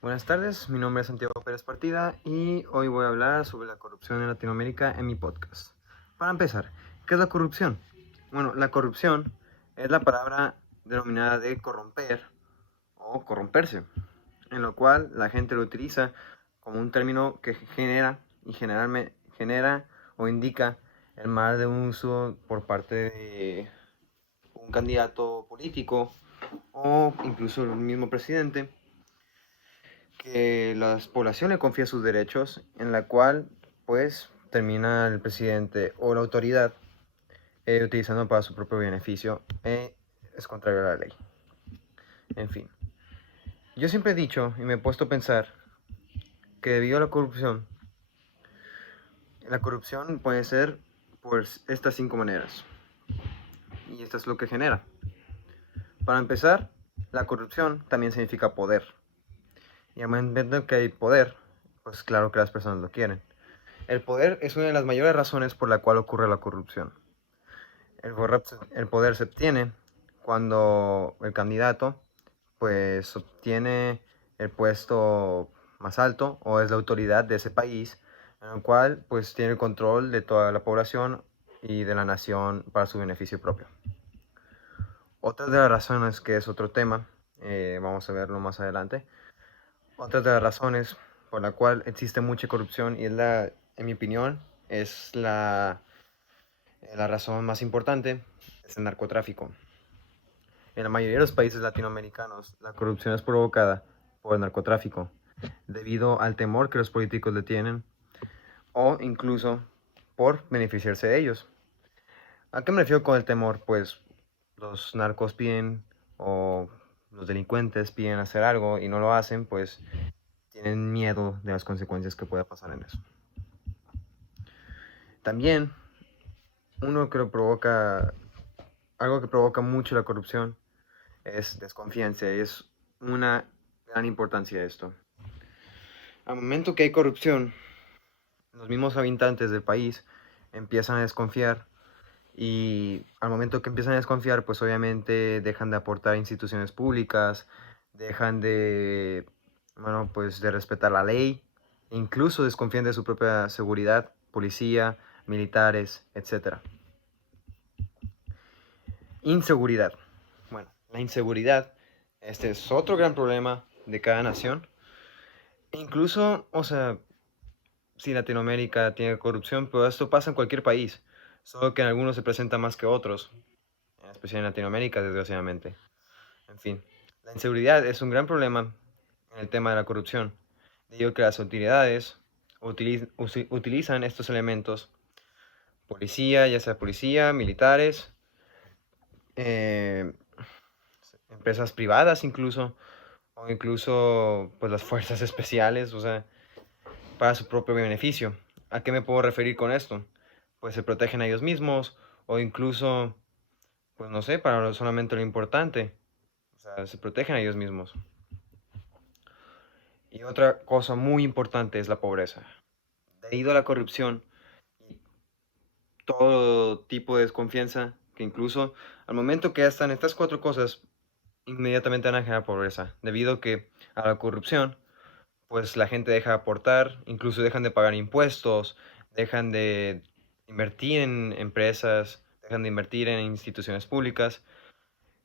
Buenas tardes, mi nombre es Santiago Pérez Partida y hoy voy a hablar sobre la corrupción en Latinoamérica en mi podcast. Para empezar, ¿qué es la corrupción? Bueno, la corrupción es la palabra denominada de corromper o corromperse, en lo cual la gente lo utiliza como un término que generalmente genera o indica el mal de un uso por parte de un candidato político o incluso el mismo presidente, que la población le confía sus derechos, en la cual pues termina el presidente o la autoridad utilizando para su propio beneficio, es contrario a la ley. En fin, yo siempre he dicho y me he puesto a pensar que debido a la corrupción puede ser por estas 5 maneras, y esto es lo que genera. Para empezar, la corrupción también significa poder, y al momento que hay poder, pues claro que las personas lo quieren. El poder es una de las mayores razones por la cual ocurre la corrupción. El poder se obtiene cuando el candidato pues obtiene el puesto más alto o es la autoridad de ese país, en el cual pues tiene el control de toda la población y de la nación para su beneficio propio. Otra de las razones, que es otro tema, vamos a verlo más adelante, otra de las razones por la cual existe mucha corrupción y es en mi opinión, es la razón más importante, es el narcotráfico. En la mayoría de los países latinoamericanos, la corrupción es provocada por el narcotráfico, debido al temor que los políticos le tienen o incluso por beneficiarse de ellos. ¿A qué me refiero con el temor? Pues los narcos piden o los delincuentes piden hacer algo y no lo hacen, pues tienen miedo de las consecuencias que pueda pasar en eso. También algo que provoca mucho la corrupción es desconfianza, y es una gran importancia esto. Al momento que hay corrupción, los mismos habitantes del país empiezan a desconfiar, y al momento que empiezan a desconfiar, pues obviamente dejan de aportar a instituciones públicas, dejan de, bueno, pues de respetar la ley, e incluso desconfían de su propia seguridad, policía, militares, etc. Inseguridad. Bueno, la inseguridad, este es otro gran problema de cada nación. E incluso, o sea, si Latinoamérica tiene corrupción, pero esto pasa en cualquier país, solo que en algunos se presenta más que otros, en especial en Latinoamérica, desgraciadamente. En fin, la inseguridad es un gran problema en el tema de la corrupción, debido a que las autoridades utilizan estos elementos, policía, ya sea policía, militares, eh, empresas privadas incluso, o incluso pues las fuerzas especiales, o sea, para su propio beneficio. ¿A qué me puedo referir con esto? Pues se protegen a ellos mismos o incluso, pues no sé, para solamente lo importante. O sea, se protegen a ellos mismos. Y otra cosa muy importante es la pobreza. Debido a la corrupción y todo tipo de desconfianza, que incluso al momento que ya están estas 4 cosas, inmediatamente van a generar pobreza. Debido a que a la corrupción, pues la gente deja de aportar, incluso dejan de pagar impuestos, dejan de invertir en empresas, dejan de invertir en instituciones públicas.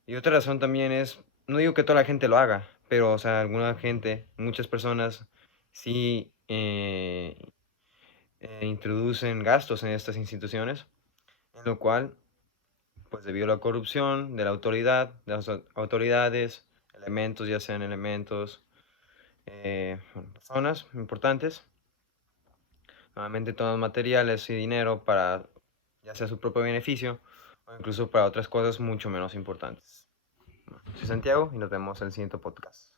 Y otra razón también es, no digo que toda la gente lo haga, pero o sea, alguna gente, muchas personas sí introducen gastos en estas instituciones, en lo cual, pues debido a la corrupción de la autoridad, de las autoridades, elementos, ya sean elementos, personas importantes, nuevamente toman materiales y dinero para ya sea su propio beneficio o incluso para otras cosas mucho menos importantes. Soy Santiago y nos vemos en el siguiente podcast.